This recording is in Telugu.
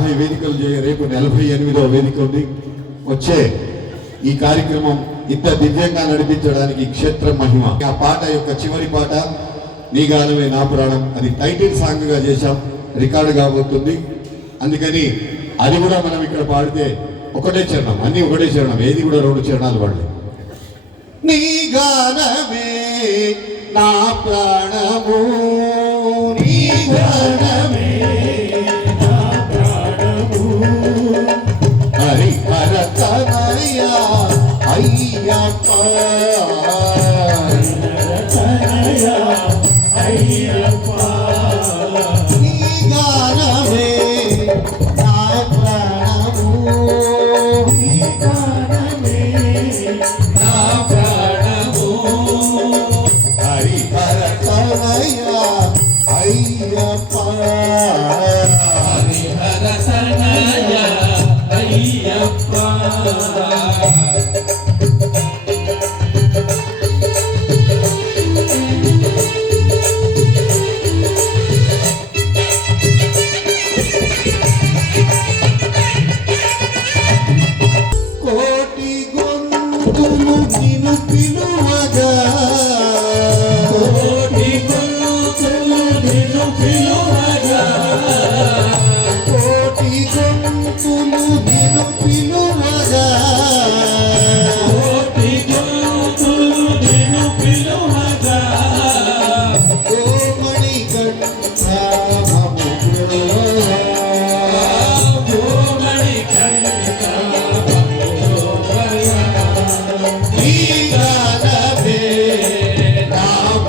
యాభై వేదికలు చేయ రేపు నలభై ఎనిమిదవ వేదిక ఉంది వచ్చే ఈ కార్యక్రమం ఇంత దివ్యంగా నడిపించడానికి క్షేత్ర మహిమ. ఆ పాట యొక్క చివరి పాట నీ గానమే నా ప్రాణం అది టైటిల్ సాంగ్గా చేశాం రికార్డు కాబోతుంది. అందుకని అది కూడా మనం ఇక్కడ పాడితే ఒకటే చరణం అన్నీ ఒకటే చరణం ఏది కూడా రెండు చరణాలు పాడలేదు. నీ గానమే నా ప్రాణము నీ గానమే ஐயப்பா ஐயப்பா నిన్ను పిలువగా. కోటి నిన్ను పిలువగా.